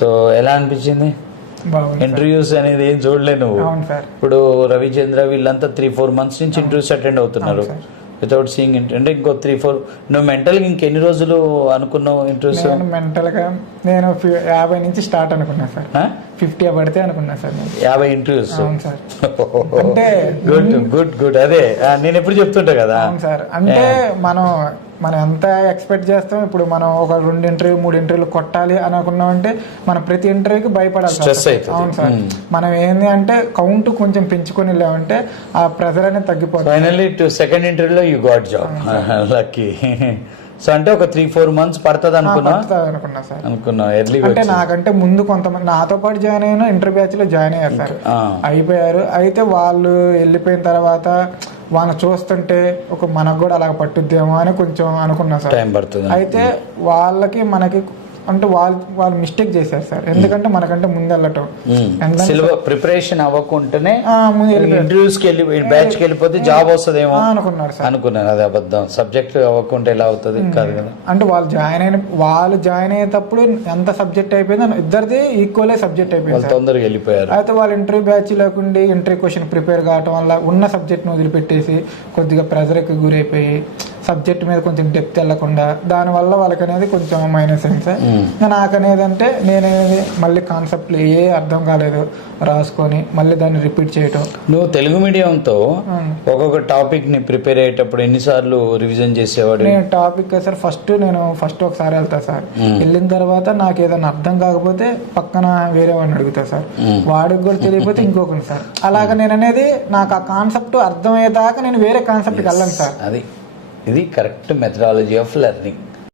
So ఎలా అనిపించింది? బాగుంది ఇంటర్వ్యూస్ అనేది ఏం చూడలే నువ్వు. అవును సార్. ఇప్పుడు రవిచంద్ర వీళ్ళంతా 3-4 months నుంచి ఇంటర్వ్యూస్ అటెండ్ అవుతున్నారు వితౌట్ సీయింగ్. అంటే ఇంకో 3-4 నువ్వు మెంటల్గా ఇంకెన్ని రోజులు అనుకున్నావు ఇంటర్వ్యూస్? నేను మెంటల్గా నేను 50 నుంచి స్టార్ట్ అనుకున్నా సార్. 50 పడితే అనుకున్నా సార్. 50 ఇంటర్వ్యూస్? అవును సార్. అంటే గుడ్ గుడ్ గుడ్. అదే నేను ఎప్పుడు చెప్తుంటా కదా. అవును సార్. అంటే మనం ఎంత ఎక్స్పెక్ట్ చేస్తాం. ఇప్పుడు మనం ఒక 2 ఇంటర్వ్యూ 3 ఇంటర్వ్యూలు కొట్టాలి అని అనుకున్నామంటే మనం ప్రతి ఇంటర్వ్యూకి భయపడాలి. స్ట్రెస్ అవుతుంది. అవును సార్. మనం ఏంది అంటే కౌంట్ కొంచెం పెంచుకొని వెళ్ళామంటే ఆ ప్రెజర్ అనేది తగ్గిపోతుంది. ఫైనల్లీ సెకండ్ ఇంటర్వ్యూలో you got job. Lucky. So అంటే ఒక 3-4 months పడుతుంది అనుకున్నా సార్. అనుకున్నా ఎర్లీ. అంటే నాకంటే ముందు కొంతమంది నాతో పాటు జాయిన్ అయిన ఇంటర్ బ్యాచ్ లో జాయిన్ అయ్యారు సార్. అయిపోయారు. అయితే వాళ్ళు వెళ్ళిపోయిన తర్వాత వాళ్ళని చూస్తుంటే మనకు కూడా అలా పట్టుద్దేమో అని కొంచెం అనుకున్నా సార్. టైం పడుతుంది. అయితే వాళ్ళకి మనకి అంటే వాళ్ళు మిస్టేక్ చేశారు సార్. ఎందుకంటే మనకంటే ముందు వెళ్ళటం ప్రిపరేషన్ అవ్వకుండానే ఇంటర్వ్యూస్ కి బ్యాచ్ కి వెళ్ళిపోతే జాబ్ వస్తుందేమో అనుకున్నారు సార్. అనుకున్నాను. అది అబద్ధం. సబ్జెక్ట్ అవ్వకుంటే ఎలా అవుతుంది? కాదు కదా. అంటే వాళ్ళు జాయిన్ అయ్యేటప్పుడు ఎంత సబ్జెక్ట్ అయిపోయిందో ఇద్దరిది ఈక్వల్ సబ్జెక్ట్ అయిపోయింది. తొందరగా వెళ్ళిపోయారు. అయితే వాళ్ళు ఇంటర్వ్యూ బ్యాచ్ లేకుండా ఇంటర్వ్యూ క్వశ్చన్ ప్రిపేర్ కావటం వల్ల ఉన్న సబ్జెక్ట్ ను వదిలిపెట్టేసి కొద్దిగా ప్రెజర్కి గురైపోయి సబ్జెక్ట్ మీద కొంచెం డెప్త్ వెళ్ళకుండా దానివల్ల వాళ్ళకి అనేది కొంచెం మైనస్ అయింది సార్. నాకు అనేది అంటే నేనేది మళ్ళీ కాన్సెప్ట్లు ఏ అర్థం కాలేదు రాసుకొని మళ్ళీ దాన్ని రిపీట్ చేయటం. నువ్వు తెలుగు మీడియంతో ఒక్కొక్క టాపిక్ ని ప్రిపేర్ అయ్యేటప్పుడు ఎన్నిసార్లు రివిజన్ చేసేవాడు? నేను టాపిక్ సార్ ఫస్ట్ ఒకసారి వెళ్తా సార్. వెళ్ళిన తర్వాత నాకు ఏదైనా అర్థం కాకపోతే పక్కన వేరే వాడిని అడుగుతా సార్. వాడికి కూడా తెలియకపోతే ఇంకొకటి సార్. అలాగా నేను అనేది నాకు ఆ కాన్సెప్ట్ అర్థమయ్యేదాకా నేను వేరే కాన్సెప్ట్కి వెళ్ళను సార్. ఇది కరెక్ట్ మెథడాలజీ ఆఫ్ లెర్నింగ్.